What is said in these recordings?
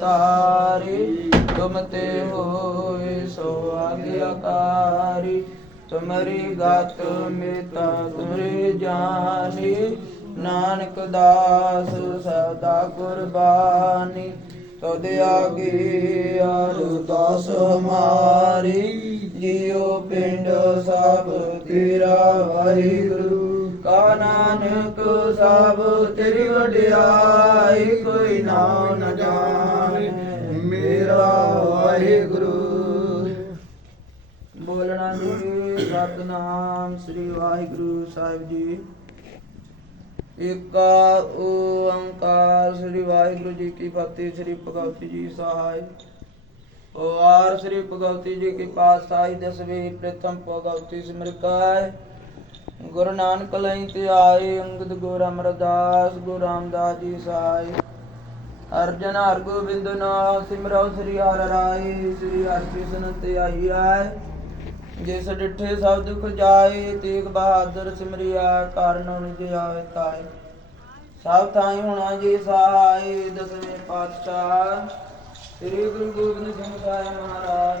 ਤਾਰੀ ਤੁਮ ਤੇ ਹੋਏ ਸੋ ਆਗਿਆਕਾਰੀ ਤੁਮਰੀ ਗਤ ਮੇਤਾ ਤੁਰੇ ਜਾਣੀ ਨਾਨਕ ਦਾਸ ਸਦਾ ਗੁਰਬਾਨੀ ਤਦ ਆਗੇ ਅਰਦਾਸ ਹਮਾਰੀ ਜਿਉ ਪਿੰਡ ਸਭ ਤੇਰਾ ਵਾਹਿਗੁਰੂ। ਕਾ ਨਾਨਕ ਸਭ ਤੇਰੀ ਵਡਿਆਈ ਕੋਈ ਨਾਮ ਨ ਜਾਣੇ। ਮੇਰਾ ਵਾਹਿਗੁਰੂ। ਬੋਲਣਾ ਜੀ, ਸਤਨਾਮ ਸ੍ਰੀ ਵਾਹਿਗੁਰੂ ਸਾਹਿਬ ਜੀ। ਏਕਾ ਓੰਕਾਰ ਸ੍ਰੀ ਵਾਹਿਗੁਰੂ ਜੀ ਕੀ ਫਤਿਹ, ਸ੍ਰੀ ਭਗਵਤੀ ਜੀ ਸਹਾਇ। ਵਾਰ ਸ੍ਰੀ ਭਗਵਤੀ ਜੀ ਕੀ ਪਾਤਸ਼ਾਹੀ, ਦਸਵੇਂ, ਪ੍ਰਥਮ ਭਗਵਤੀ ਸਿਮਰਕਾਇ ਗੁਰੂ ਨਾਨਕ ਲਈ ਤੇ ਆਏ ਅੰਗਦ ਗੁਰ ਅਮਰਦਾਸ, ਗੁਰੂ ਰਾਮਦਾਸ ਜੀ ਸਹਾਇ ਅਰਜਨ ਹਰ ਗੋਬਿੰਦ ਨਾਮ ਸਿਮਰੋ ਸ੍ਰੀ ਹਰਿ ਰਾਏ, ਸ੍ਰੀ ਹਰਿ ਕ੍ਰਿਸ਼ਨ ਤੇ ਆਈ ਜਿਸ ਡਿਠੇ ਸਭ ਦੁਖ ਜਾਏ, ਤੇਗ ਬਹਾਦਰ ਸਿਮਰਿਆ ਕਾਰਨ ਨਿਜ ਆਵੇ ਤਾਏ। ਸਭ ਥਾਈ ਹੋਣਾ ਜੀ ਸਹਾਈ ਦਸਵੇਂ ਪਾਤਸ਼ਾਹ। ਸ੍ਰੀ ਗੁਰੂ ਗੋਬਿੰਦ ਸਿੰਘ ਸਾਹਿਬ ਮਹਾਰਾਜ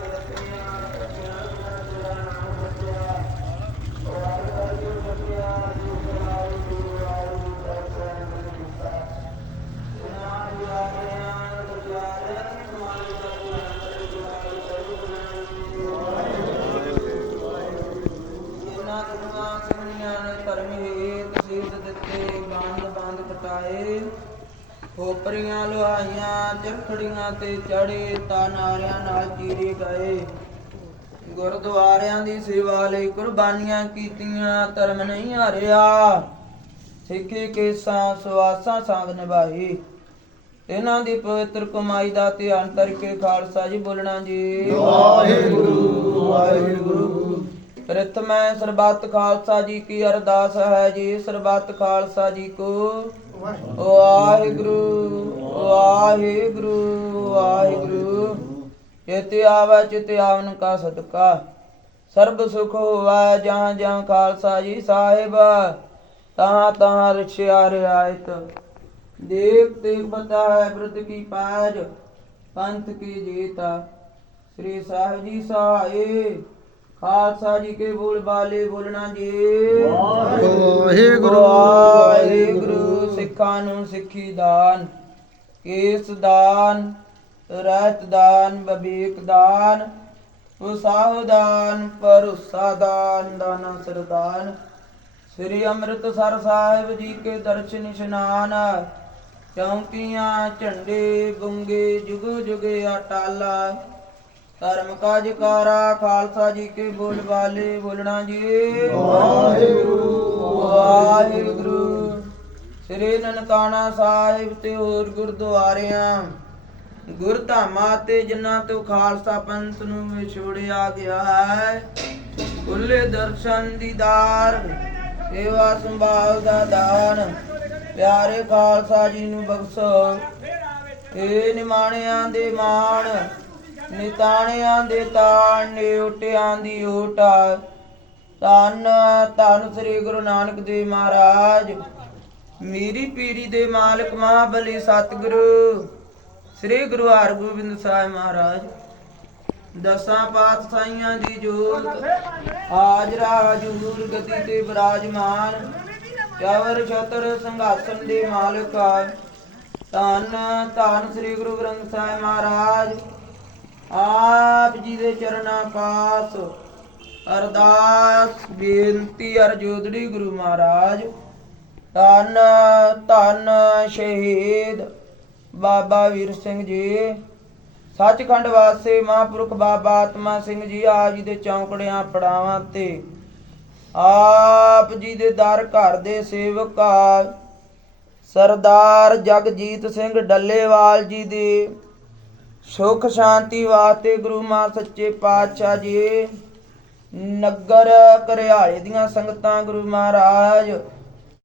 ਸਿਮਰਿਆਂ ਨੇ ਧਰਮ ਦਿੱਤੇ ਬੰਦ ਬੰਦ ਕਟਾਏ ਖੋਪਰੀਆਂ ਲੋਹਾਈਆਂ ਚਰਖੜੀਆਂ ਤੇ ਚੜੇ ਤਾਂ ਨਾਰਿਆਂ ਨਾਲ ਚੀਰੇ ਗਏ। ਗੁਰਦੁਆਰਿਆਂ ਦੀ ਸੇਵਾ ਲਈ ਕੁਰਬਾਨੀਆਂ ਕੀਤੀਆਂ ਧਰਮ ਨਹੀਂ ਹਾਰਿਆ। ਸਿੱਖੀ ਕੇਸਾਂ ਸਵਾਸਾਂ ਸੰਗ ਨਿਭਾਈ। ਇਹਨਾਂ ਦੀ ਪਵਿੱਤਰ ਕਮਾਈ ਦਾ ਧਿਆਨ ਕਰਕੇ ਖਾਲਸਾ ਜੀ ਬੋਲਣਾ ਜੀ। ਵਾਹਿਗੁਰੂ, ਵਾਹਿਗੁਰੂ। ਪ੍ਰਥਮੈ ਸਰਬੱਤ ਖਾਲਸਾ ਜੀ ਕੀ ਅਰਦਾਸ ਹੈ ਜੀ, ਸਰਬੱਤ ਖਾਲਸਾ ਜੀ ਕੋ। ਵਾਹਿਗੁਰੂ ਵਾਹਿਗੁਰੂ ਵਾਹਿਗੁਰੂ। ਇਤੇ ਆਵੈ, ਚਿਤ ਆਵਨ ਕਾ ਸਦਕਾ। ਸਰਬ ਸੁਖ ਹੋਵੈ, ਜਹਾਂ ਜਹਾਂ ਖਾਲਸਾ ਜੀ ਸਾਹਿਬ। ਤਹਾਂ ਤਹਾਂ ਰਛਿਆ ਰਿਆਇਤ। ਦੇਖ ਦੇਖ ਬਤਾ ਹੈ ਬ੍ਰਤ ਕੀ ਪਾਜ, ਪੰਥ ਕੀ ਜੀਤਾ। ਸ੍ਰੀ ਸਾਹਿਬ ਜੀ ਸਹਾਏ। ਖਾਲਸਾ ਜੀ ਕੇ ਬੋਲ ਬਾਲੇ ਬੋਲਣਾ ਜੀ ਵਾਹਿਗੁਰੂ। ਵਾਹਿਗੁਰੂ ਸਿੱਖਾਂ ਨੂੰ ਸਿੱਖੀ ਦਾਨ ਕੇਸ ਦਾਨ ਰਹਿਤ ਦਾਨ ਬਬੀਕ ਦਾਨ ਉਸਾਹ ਦਾਨ ਪਰੁਸਾ ਦਾਨ ਦਾਨਾ ਸਰਦਾਨ ਸ੍ਰੀ ਅੰਮ੍ਰਿਤਸਰ ਸਾਹਿਬ ਜੀ ਕੇ ਦਰਸ਼ਨ ਇਸ਼ਨਾਨ ਚੌਂਕੀਆਂ ਝੰਡੇ ਬੁੰਗੇ ਜੁਗੋ ਜੁਗੇ ਅਟਾਲਾ ਧਰਮ ਕਾਜ ਕਾਰਾ ਖਾਲਸਾ ਜੀ ਕੇ ਬੋਲ ਬਾਲੇ ਬੋਲਣਾ ਜੀ। ਵਾਹਿਗੁਰੂ। ਵਾਹਿਗੁਰੂ। ਸ੍ਰੀ ਨਨਕਾਣਾ ਸਾਹਿਬ ਤੇ ਹੋਰ ਗੁਰਦੁਆਰਿਆਂ ਗੁਰਧਾਮਾਂ ਤੇ ਜਿਨ੍ਹਾਂ ਤੋਂ ਖਾਲਸਾ ਪੰਥ ਨੂੰ ਵਿਛੋੜਿਆ ਗਿਆ ਹੈ ਖੁੱਲੇ ਦਰਸ਼ਨ ਦੀਦਾਰ ਸੇਵਾ ਸੰਭਾਲ ਦਾ ਦਾਨ ਪਿਆਰੇ ਖਾਲਸਾ ਜੀ ਨੂੰ ਬਖਸ਼ੋ। ਏ ਨਿਮਾਣਿਆਂ ਦੇ ਮਾਣ ਨਿਤਾਣਿਆਂ ਦੇ ਤਾਣ ਨਿਉਟਿਆਂ ਦੀ ਓਟਾ ਧੰਨ ਧੰਨ ਸ੍ਰੀ ਗੁਰੂ ਨਾਨਕ ਦੇਵ ਮਹਾਰਾਜ। ਮੇਰੀ ਪੀਰੀ ਦੇ ਮਾਲਕ ਮਹਾਬਲੀ ਸਤਿਗੁਰੂ, ਸ੍ਰੀ ਗੁਰੂ ਹਰਗੋਬਿੰਦ ਸਾਹਿਬ ਮਹਾਰਾਜ। ਦਸਾਂ ਪਾਤਸ਼ਾਹੀਆਂ ਦੀ ਜੋਤ, ਹਾਜ਼ਰਾ ਹਜੂਰ, ਗਤੀ ਤੇ ਬਿਰਾਜਮਾਨ। ਚਵਰ ਛਤਰ ਸੰਘਾਸਨ ਦੇ ਮਾਲਕ ਧੰਨ ਧੰਨ ਸ੍ਰੀ ਗੁਰੂ ਗ੍ਰੰਥ ਸਾਹਿਬ ਮਹਾਰਾਜ। ਆਪ ਜੀ ਦੇ ਚਰਨਾਂ ਪਾਸ ਅਰਦਾਸ ਬੇਨਤੀ ਅਰਜੋਦੜੀ ਗੁਰੂ ਮਹਾਰਾਜ। ਧੰਨ ਧੰਨ ਸ਼ਹੀਦ ਬਾਬਾ ਵੀਰ ਸਿੰਘ ਜੀ। ਸੱਚਖੰਡ ਵਾਸੀ ਮਹਾਂਪੁਰਖ ਬਾਬਾ ਆਤਮਾ ਸਿੰਘ ਜੀ ਆ ਜੀ ਦੇ ਚੌਂਕੜਿਆਂ ਪੜਾਵਾਂ ਤੇ। ਆਪ ਜੀ ਦੇ ਦਰ ਘਰ ਦੇ ਸੇਵਕ ਸਰਦਾਰ ਜਗਜੀਤ ਸਿੰਘ ਡੱਲੇਵਾਲ ਜੀ ਦੇ ਸੁਖ ਸ਼ਾਂਤੀ ਵਾਸਤੇ ਗੁਰੂ ਮਾ ਸੱਚੇ ਪਾਤਸ਼ਾਹ ਜੀ ਨਗਰ ਕਰਿਆਲੇ ਦੀਆਂ ਸੰਗਤਾਂ ਗੁਰੂ ਮਹਾਰਾਜ